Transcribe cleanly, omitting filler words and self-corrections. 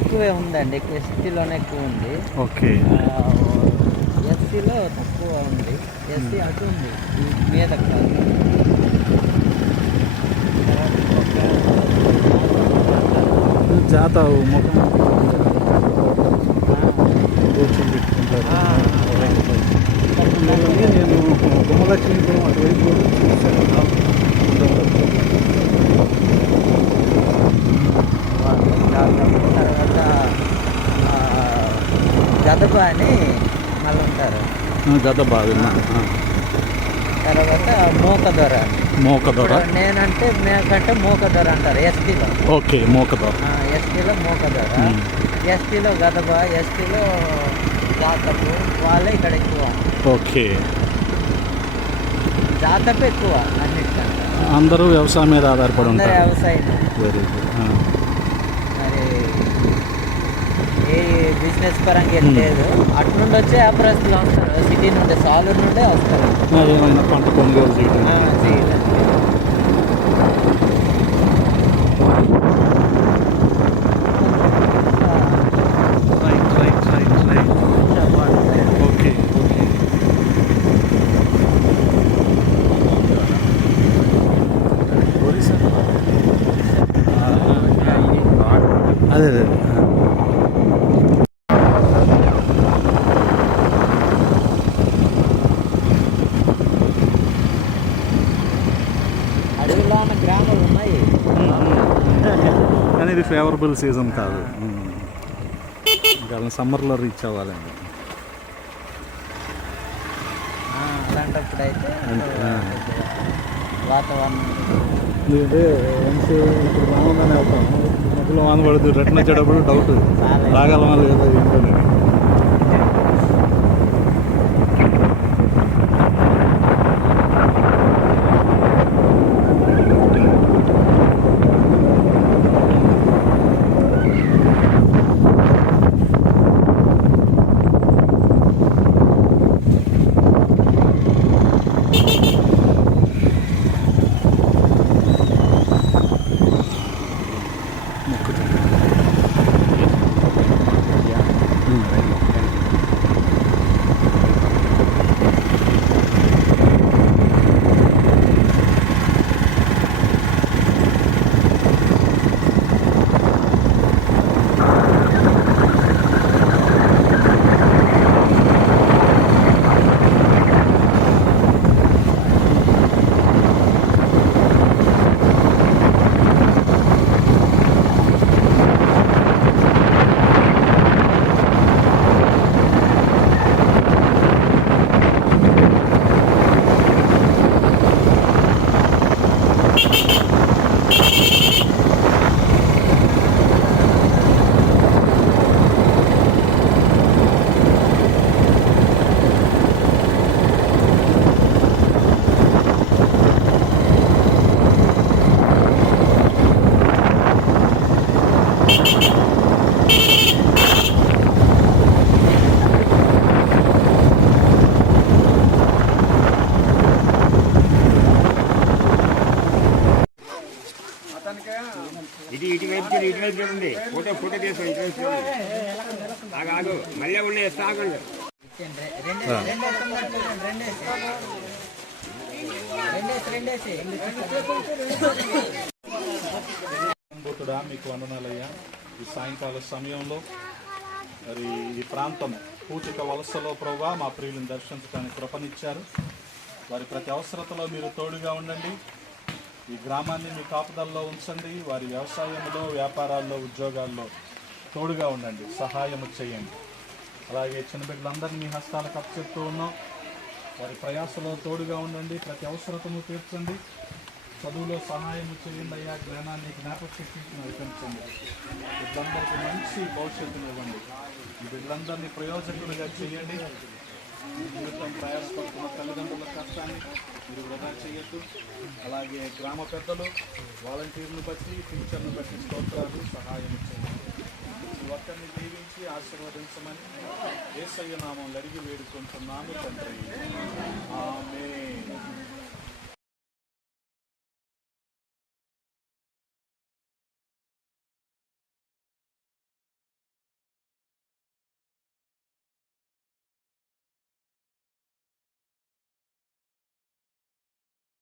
ఎక్కువే ఉందండి, ఎస్టీలోనే ఎక్కువ ఉంది. ఓకే. ఎస్సీలో తక్కువ ఉంది. ఎస్సీ అటు ఉంది, ఈ మీద కాదు. జాత ముఖం కూర్చొని పెట్టుకుంటారు. నేను గుమ్మలక్ష్మీపురం అటువైపు కూడా చూశాను. తర్వాత గదబ అని మళ్ళీ ఉంటారు. గదబ తర్వాత మోకదొర. మోకదొర నేనంటే మేకంటే మోకదొర అంటారు ఎస్టీలో. ఓకే, మోకదొర. ఎస్టీలో మోకదొర, ఎస్టీలో గదబ, ఎస్టీలో జాతపు. వాళ్ళే ఇక్కడ ఎక్కువ. ఓకే. జాతపు ఎక్కువ అన్నిటికంటే. అందరూ వ్యవసాయం మీద ఆధారపడి ఉంటారు. వ్యవసాయం. Very good. మరి ఏ బిజినెస్ పరంగా ఏం లేదు. అటు నుండి వచ్చే వ్యాపారస్తులు వస్తారు, సిటీ నుండి, సాలూరు నుండే వస్తారు. ఏమైనా పంట కొనుగోలు చేయడం. అదే అదే. అడవిలో ఉన్న గ్రామాలు ఉన్నాయి కానీ ఇది ఫేవరబుల్ సీజన్ కాదు. ఇంకా సమ్మర్లో రీచ్ అవ్వాలండి. అలాంటప్పుడు అయితే వాతావరణం ఎందుకంటే ఇప్పుడు బాగుందని వెళ్తాము, మధ్యలో వాన పడుతుంది, రిటర్న్ వచ్చేటప్పుడు డౌట్ రాగలమా లేదా ఏంటని. ఇటువైపు ఉంది. ఫోటో తీసుకో. ఇటువైపు ఆగు, మళ్ళీ ఉన్నాయి సాగండి. మీకు వందనాలయ్యా. ఈ సాయంకాల సమయంలో మరి ఈ ప్రాంతం పూచిక వలసలో ప్రభా మా ప్రియులను దర్శించడానికి కృపనిచ్చారు. వారి ప్రతి అవసరతలో మీరు తోడుగా ఉండండి. ఈ గ్రామాన్ని మీ కాపుదల్లో ఉంచండి. వారి వ్యవసాయంలో, వ్యాపారాల్లో, ఉద్యోగాల్లో తోడుగా ఉండండి, సహాయం చేయండి. అలాగే చిన్న బిడ్డలందరినీ మీ హస్తాలకు అప్పచెప్తూ ఉన్నాం. వారి ప్రయాసలో తోడుగా ఉండండి, ప్రతి అవసరతను తీర్చండి. చదువులో సహాయం చేయండి అయ్యా. జ్ఞానాన్ని, జ్ఞాపకశక్తిని నడిపించండి. బిడ్డలందరికీ మంచి భవిష్యత్తును ఇవ్వండి. ఈ బిడ్డలందరినీ ప్రయోజకులుగా చేయండి. జీవితం ప్రయాసపడుతున్న తల్లిదండ్రుల కష్టాన్ని మీరు వృధా చేయొద్దు. అలాగే గ్రామ పెద్దలు, వాలంటీర్లను బట్టి, టీచర్ను బట్టి స్తోత్రాలు, సహాయం చేయండి. ఈ ఒక్కరిని దీవించి ఆశీర్వదించమని యేసయ్య నామములో అడిగి వేడుకుంటున్నాము తండ్రి. ఆమేన్.